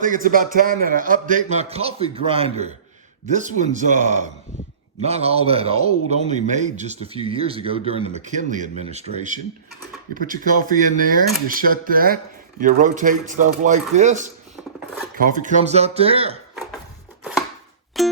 I think it's about time that I update my coffee grinder. This one's not all that old, only made just a few years ago during the McKinley administration. You put your coffee in there, you shut that, you rotate stuff like this, coffee comes out there. Hey,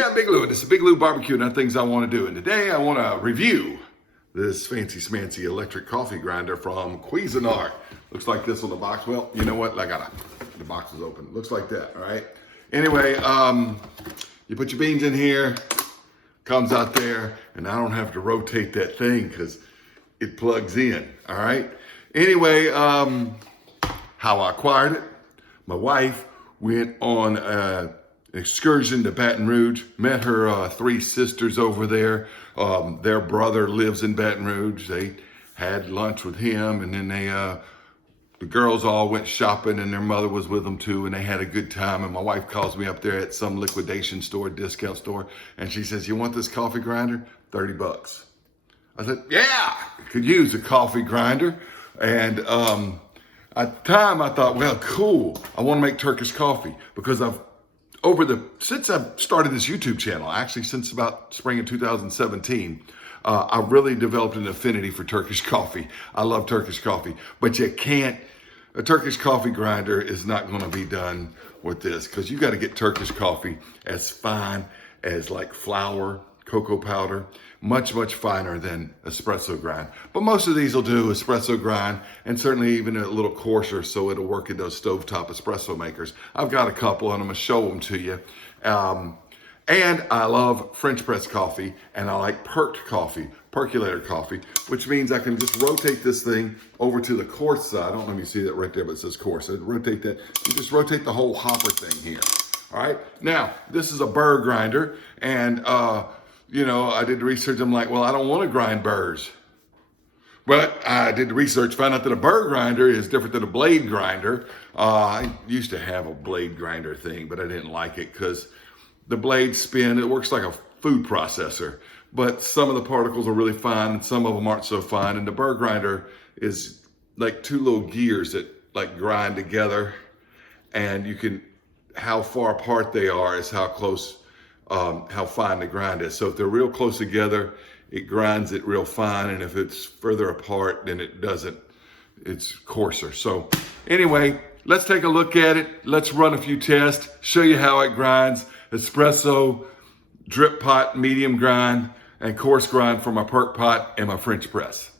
I'm Big Lou, and this is Big Lou Barbecue and other things I want to do. And today I want to review this fancy smancy electric coffee grinder from Cuisinart. Looks like this on the box. Well, you know what? The box is open. Looks like that, all right? Anyway, you put your beans in here, comes out there, and I don't have to rotate that thing because it plugs in, all right? Anyway, how I acquired it, my wife went on an excursion to Baton Rouge, met her three sisters over there. Their brother lives in Baton Rouge. They had lunch with him, and then the girls all went shopping, and their mother was with them too, and they had a good time. And my wife calls me up there at some liquidation store, discount store, and she says, "You want this coffee grinder? 30 bucks. I said, "Yeah, could use a coffee grinder." And at the time I thought, well, cool. I want to make Turkish coffee because since I've started this YouTube channel, actually since about spring of 2017, I've really developed an affinity for Turkish coffee. I love Turkish coffee, but a Turkish coffee grinder is not going to be done with this because you got to get Turkish coffee as fine as like flour, cocoa powder, much finer than espresso grind. But most of these will do espresso grind, and certainly even a little coarser, so it'll work in those stovetop espresso makers. I've got a couple, and I'm gonna show them to you. And I love French press coffee, and I like percolator coffee, which means I can just rotate this thing over to the coarse side. I don't know if you see that right there, but it says coarse. I'd rotate that. You just rotate the whole hopper thing here. All right. Now, this is a burr grinder, and you know, I did the research. I'm like, well, I don't want to grind burrs. But I did the research, found out that a burr grinder is different than a blade grinder. I used to have a blade grinder thing, but I didn't like it because the blades spin. It works like a food processor, but some of the particles are really fine and some of them aren't so fine. And the burr grinder is like two little gears that like grind together, and how far apart they are is how fine the grind is. So if they're real close together, it grinds it real fine, and if it's further apart, then it doesn't. It's coarser. So anyway, let's take a look at it. Let's run a few tests, show you how it grinds. Espresso, drip pot, medium grind, and coarse grind for my perk pot and my French press.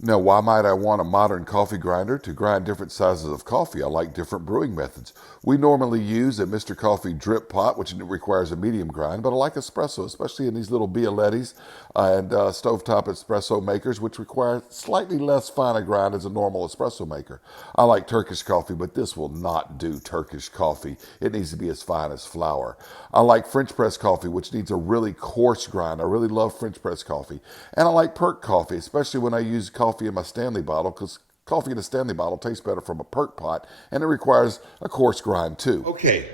Now, why might I want a modern coffee grinder to grind different sizes of coffee? I like different brewing methods. We normally use a Mr. Coffee drip pot, which requires a medium grind, but I like espresso, especially in these little Bialettis and stovetop espresso makers, which require slightly less fine a grind as a normal espresso maker. I like Turkish coffee, but this will not do Turkish coffee. It needs to be as fine as flour. I like French press coffee, which needs a really coarse grind. I really love French press coffee. And I like perk coffee, especially when I use coffee in my Stanley bottle, because coffee in a Stanley bottle tastes better from a perk pot, and it requires a coarse grind too. Okay,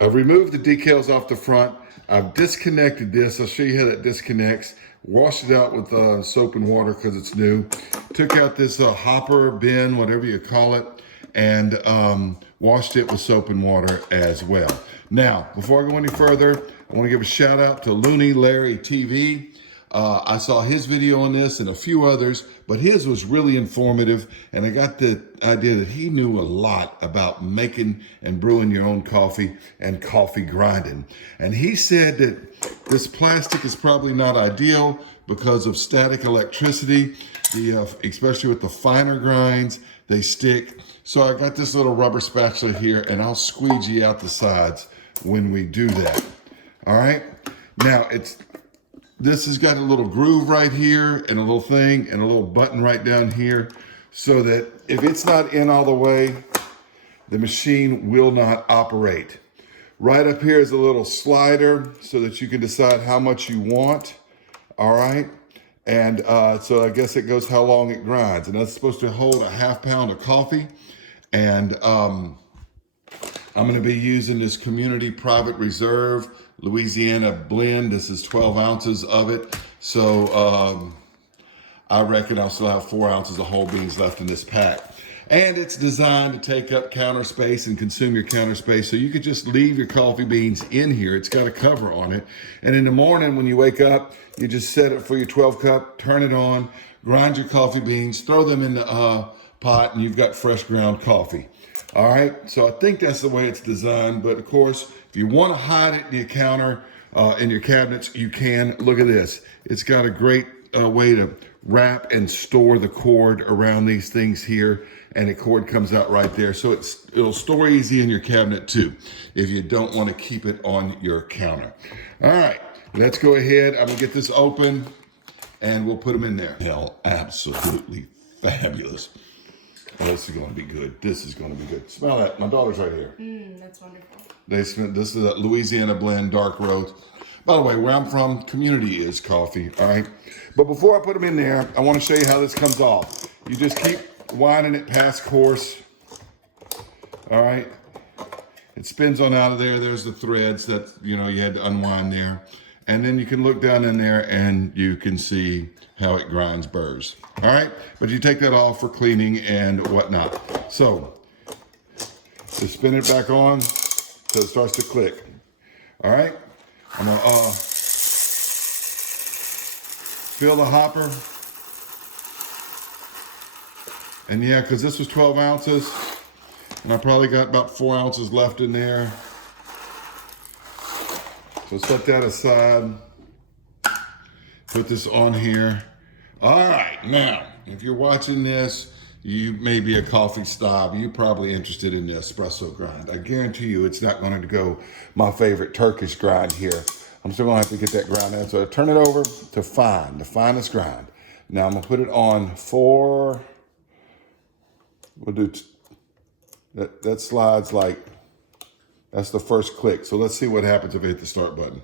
I've removed the decals off the front. I've disconnected this. I'll show you how that disconnects. Washed it out with soap and water because it's new. Took out this hopper, bin, whatever you call it, and washed it with soap and water as well. Now, before I go any further, I want to give a shout out to Looney Larry TV. I saw his video on this and a few others, but his was really informative, and I got the idea that he knew a lot about making and brewing your own coffee and coffee grinding. And he said that this plastic is probably not ideal because of static electricity, especially with the finer grinds, they stick. So I got this little rubber spatula here, and I'll squeegee out the sides when we do that. All right? Now, this has got a little groove right here and a little thing and a little button right down here so that if it's not in all the way, the machine will not operate. Right up here is a little slider so that you can decide how much you want, all right? And so I guess it goes how long it grinds. And that's supposed to hold a half pound of coffee. And I'm gonna be using this Community Private Reserve Louisiana blend. This is 12 ounces of it. So I reckon I'll still have 4 ounces of whole beans left in this pack. And it's designed to take up counter space and consume your counter space. So you could just leave your coffee beans in here. It's got a cover on it. And in the morning when you wake up, you just set it for your 12 cup, turn it on, grind your coffee beans, throw them in the pot, and you've got fresh ground coffee. All right, so I think that's the way it's designed. But of course, if you want to hide it in your counter, in your cabinets, you can. Look at this. It's got a great way to wrap and store the cord around these things here, and the cord comes out right there. So it'll store easy in your cabinet too, if you don't want to keep it on your counter. All right, let's go ahead. I'm gonna get this open and we'll put them in there. Hell, absolutely fabulous. Oh, this is gonna be good. This is gonna be good. Smell that, my daughter's right here. That's wonderful. This is a Louisiana blend, dark roast. By the way, where I'm from, community is coffee, all right? But before I put them in there, I want to show you how this comes off. You just keep winding it past course, all right? It spins on out of there. There's the threads that, you know, you had to unwind there. And then you can look down in there and you can see how it grinds burrs, all right? But you take that off for cleaning and whatnot. So, just spin it back on so it starts to click, all right? I'm gonna fill the hopper. And yeah, because this was 12 ounces, and I probably got about 4 ounces left in there. So set that aside. Put this on here. All right, now, if you're watching this, you may be a coffee snob. You're probably interested in the espresso grind. I guarantee you it's not going to go my favorite Turkish grind here. I'm still going to have to get that grind in. So I turn it over to fine, the finest grind. Now I'm going to put it on for, we'll do, that slides like, that's the first click. So let's see what happens if I hit the start button.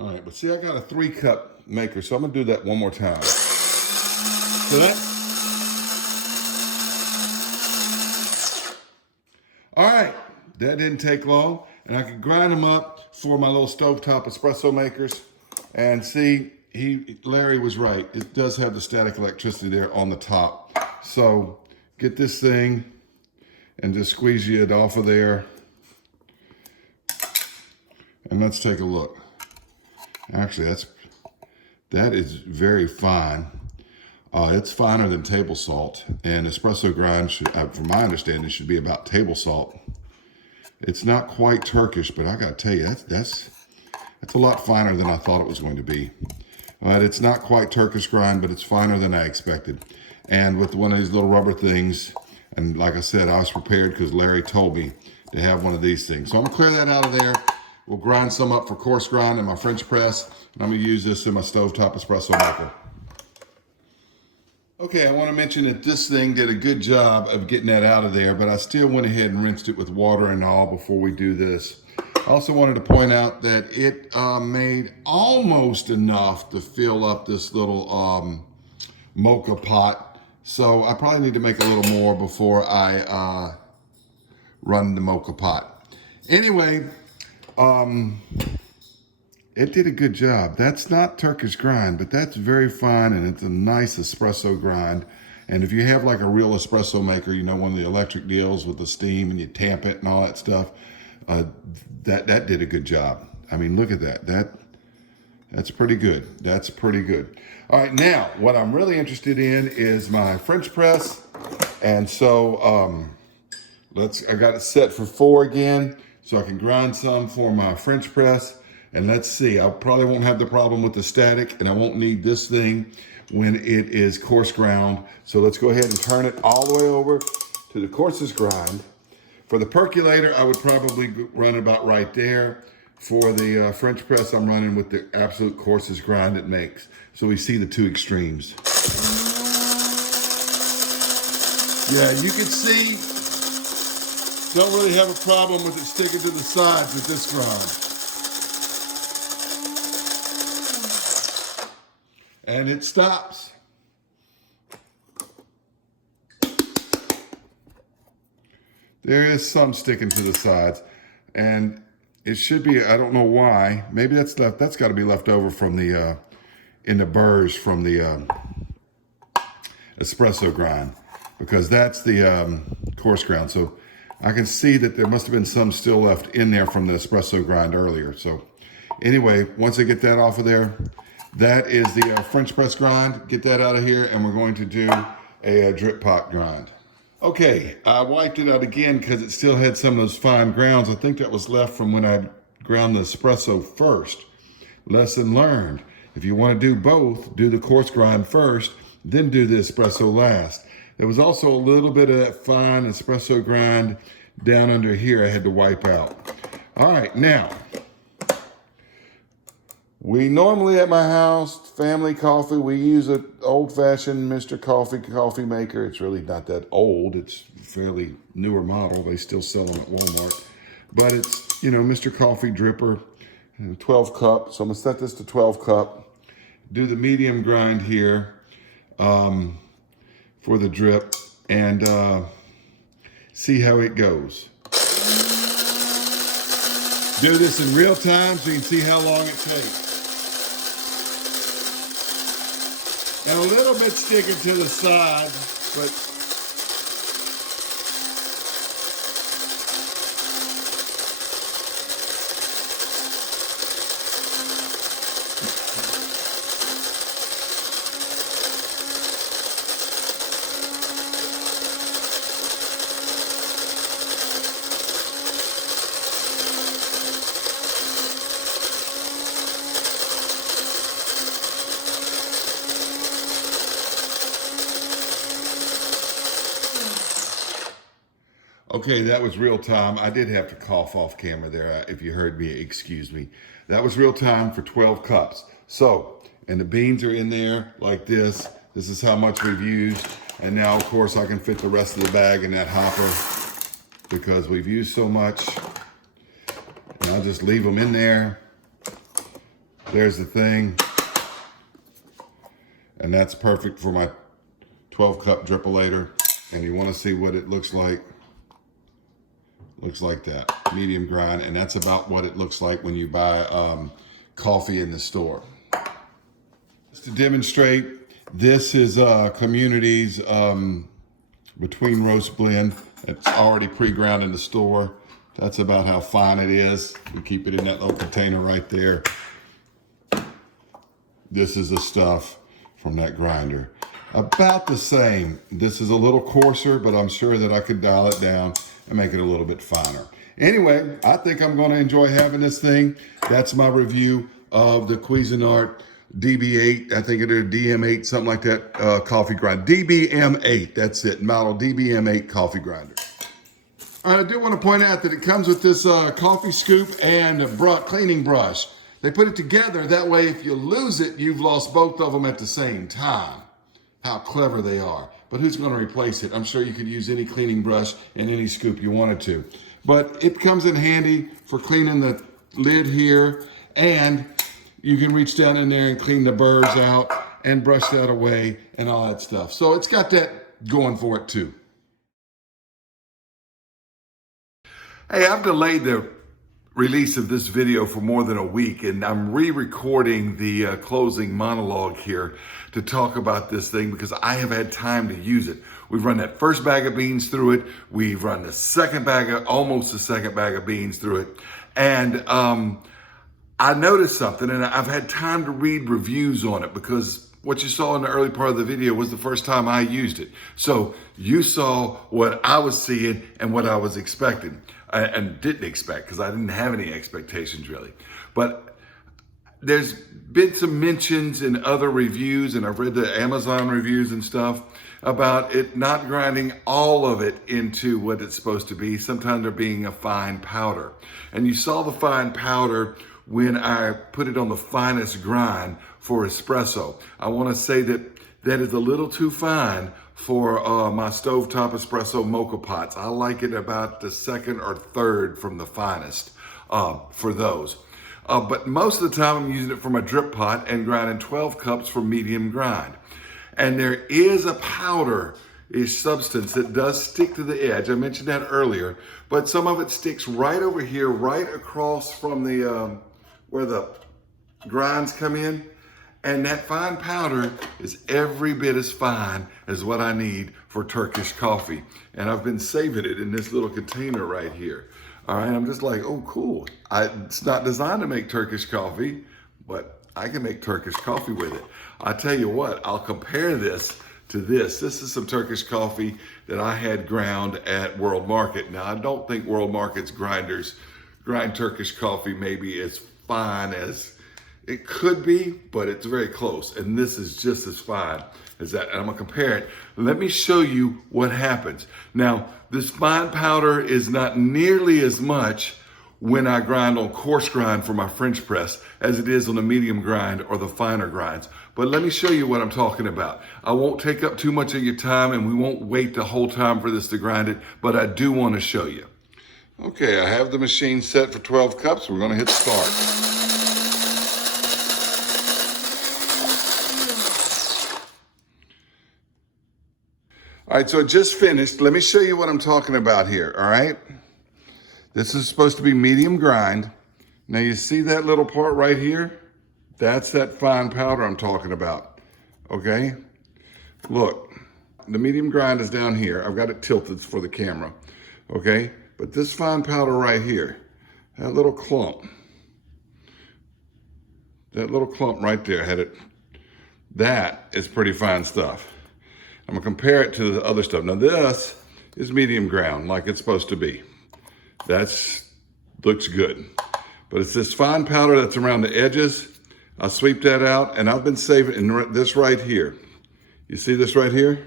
All right, but see, I got a 3-cup maker, so I'm gonna do that one more time. So that. All right, that didn't take long, and I can grind them up for my little stovetop espresso makers. And see, Larry was right. It does have the static electricity there on the top. So get this thing and just squeeze it off of there. And let's take a look. Actually, that is very fine. It's finer than table salt, and espresso grind should, from my understanding, should be about table salt. It's not quite Turkish, but I gotta tell you, that's a lot finer than I thought it was going to be. But it's not quite Turkish grind, but it's finer than I expected. And with one of these little rubber things, and like I said, I was prepared because Larry told me to have one of these things. So I'm gonna clear that out of there. We'll grind some up for coarse grind in my French press, and I'm gonna use this in my stovetop espresso maker. Okay, I wanna mention that this thing did a good job of getting that out of there, but I still went ahead and rinsed it with water and all before we do this. I also wanted to point out that it made almost enough to fill up this little mocha pot. So I probably need to make a little more before I run the mocha pot. Anyway, it did a good job. That's not Turkish grind, but that's very fine, and it's a nice espresso grind. And if you have like a real espresso maker, you know, one of the electric deals with the steam and you tamp it and all that stuff, that did a good job. I mean, look at that. That's pretty good. That's pretty good. All right, now what I'm really interested in is my French press, and so I got it set for 4 again, so I can grind some for my French press. And let's see, I probably won't have the problem with the static, and I won't need this thing when it is coarse ground. So let's go ahead and turn it all the way over to the coarsest grind. For the percolator, I would probably run about right there. For the French press, I'm running with the absolute coarsest grind it makes. So we see the 2 extremes. Yeah, you can see, don't really have a problem with it sticking to the sides with this grind. And it stops. There is some sticking to the sides. And it should be, I don't know why. Maybe that's got to be left over from the, in the burrs from the espresso grind, because that's the coarse ground. So I can see that there must have been some still left in there from the espresso grind earlier. So anyway, once I get that off of there, that is the French press grind. Get that out of here, and we're going to do a drip pot grind. Okay, I wiped it out again because it still had some of those fine grounds. I think that was left from when I ground the espresso first. Lesson learned. If you want to do both, do the coarse grind first, then do the espresso last. There was also a little bit of that fine espresso grind down under here I had to wipe out. All right, now, we normally at my house, family coffee, we use an old-fashioned Mr. Coffee maker. It's really not that old. It's a fairly newer model. They still sell them at Walmart. But it's, Mr. Coffee dripper, 12 cup. So I'm gonna set this to 12 cup. Do the medium grind here for the drip and see how it goes. Do this in real time so you can see how long it takes. And a little bit sticking to the side, but okay, that was real time. I did have to cough off camera there. If you heard me, excuse me. That was real time for 12 cups. So, and the beans are in there like this. This is how much we've used. And now, of course, I can fit the rest of the bag in that hopper because we've used so much. And I'll just leave them in there. There's the thing. And that's perfect for my 12 cup drippolator. And you want to see what it looks like. Looks like that, medium grind, and that's about what it looks like when you buy coffee in the store. Just to demonstrate, this is Community's between roast blend. It's already pre-ground in the store. That's about how fine it is. We keep it in that little container right there. This is the stuff from that grinder. About the same. This is a little coarser, but I'm sure that I could dial it down and make it a little bit finer. Anyway, I think I'm going to enjoy having this thing. That's my review of the Cuisinart DB8. I think it is DM8, something like that, coffee grinder. DBM8, that's it, model DBM8 coffee grinder. All right, I do want to point out that it comes with this coffee scoop and a cleaning brush. They put it together, that way if you lose it, you've lost both of them at the same time. How clever they are. But who's going to replace it? I'm sure you could use any cleaning brush and any scoop you wanted to. But it comes in handy for cleaning the lid here, and you can reach down in there and clean the burrs out and brush that away and all that stuff. So it's got that going for it too. Hey, I've delayed the release of this video for more than a week, and I'm re-recording the closing monologue here to talk about this thing because I have had time to use it. We've run that first bag of beans through it. We've run almost the second bag of beans through it. And I noticed something, and I've had time to read reviews on it because what you saw in the early part of the video was the first time I used it. So you saw what I was seeing and what I was expecting. And didn't expect, because I didn't have any expectations really. But there's been some mentions in other reviews, and I've read the Amazon reviews and stuff about it not grinding all of it into what it's supposed to be. Sometimes there being a fine powder. And you saw the fine powder when I put it on the finest grind for espresso. I want to say that that is a little too fine for my stovetop espresso mocha pots. I like it about the second or third from the finest for those. But most of the time I'm using it for my drip pot and grinding 12 cups for medium grind. And there is a powder is substance that does stick to the edge. I mentioned that earlier, but some of it sticks right over here, right across from the where the grinds come in. And that fine powder is every bit as fine as what I need for Turkish coffee. And I've been saving it in this little container right here. All right, I'm just like, oh, cool. It's not designed to make Turkish coffee, but I can make Turkish coffee with it. I tell you what, I'll compare this to this. This is some Turkish coffee that I had ground at World Market. Now, I don't think World Market's grinders grind Turkish coffee maybe as fine as it could be, but it's very close. And this is just as fine as that. And I'm gonna compare it. Let me show you what happens. Now, this fine powder is not nearly as much when I grind on coarse grind for my French press as it is on the medium grind or the finer grinds. But let me show you what I'm talking about. I won't take up too much of your time and we won't wait the whole time for this to grind it, but I do wanna show you. Okay, I have the machine set for 12 cups. We're gonna hit start. All right, so it just finished. Let me show you what I'm talking about here, all right? This is supposed to be medium grind. Now you see that little part right here? That's that fine powder I'm talking about, okay? Look, the medium grind is down here. I've got it tilted for the camera, okay? But this fine powder right here, that little clump right there, had it. That is pretty fine stuff. I'm gonna compare it to the other stuff. Now this is medium ground, like it's supposed to be. Looks good. But it's this fine powder that's around the edges. I'll sweep that out, and I've been saving this right here. You see this right here?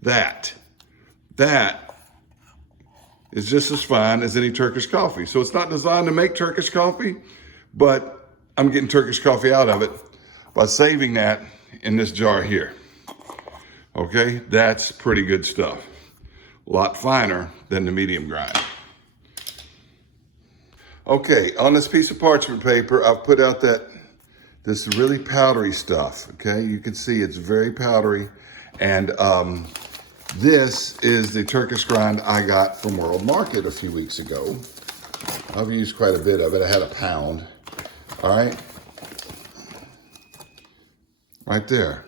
That is just as fine as any Turkish coffee. So it's not designed to make Turkish coffee, but I'm getting Turkish coffee out of it by saving that in this jar here. Okay, that's pretty good stuff. A lot finer than the medium grind. Okay, on this piece of parchment paper, I've put out this really powdery stuff, okay? You can see it's very powdery. And this is the Turkish grind I got from World Market a few weeks ago. I've used quite a bit of it. I had a pound, all right? Right there.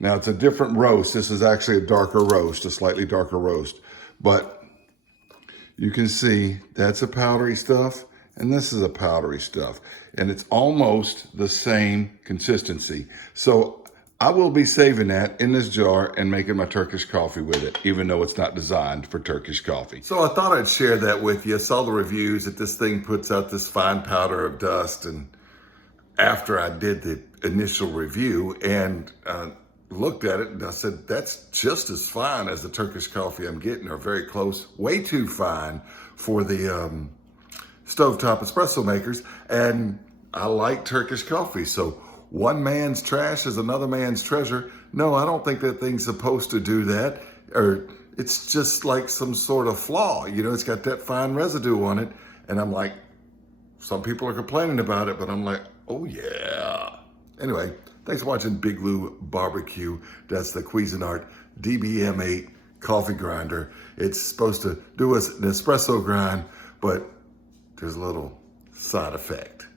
Now it's a different roast. This is actually a darker roast, a slightly darker roast. But you can see that's a powdery stuff and this is a powdery stuff. And it's almost the same consistency. So I will be saving that in this jar and making my Turkish coffee with it, even though it's not designed for Turkish coffee. So I thought I'd share that with you. I saw the reviews that this thing puts out this fine powder of dust. And after I did the initial review and looked at it and I said, that's just as fine as the Turkish coffee I'm getting, or very close, way too fine for the stovetop espresso makers. And I like Turkish coffee. So one man's trash is another man's treasure. No, I don't think that thing's supposed to do that. Or it's just like some sort of flaw. You know, it's got that fine residue on it. And I'm like, some people are complaining about it, but I'm like, oh yeah. Anyway, thanks for watching Big Lou Barbecue. That's the Cuisinart DBM8 coffee grinder. It's supposed to do an espresso grind, but there's a little side effect.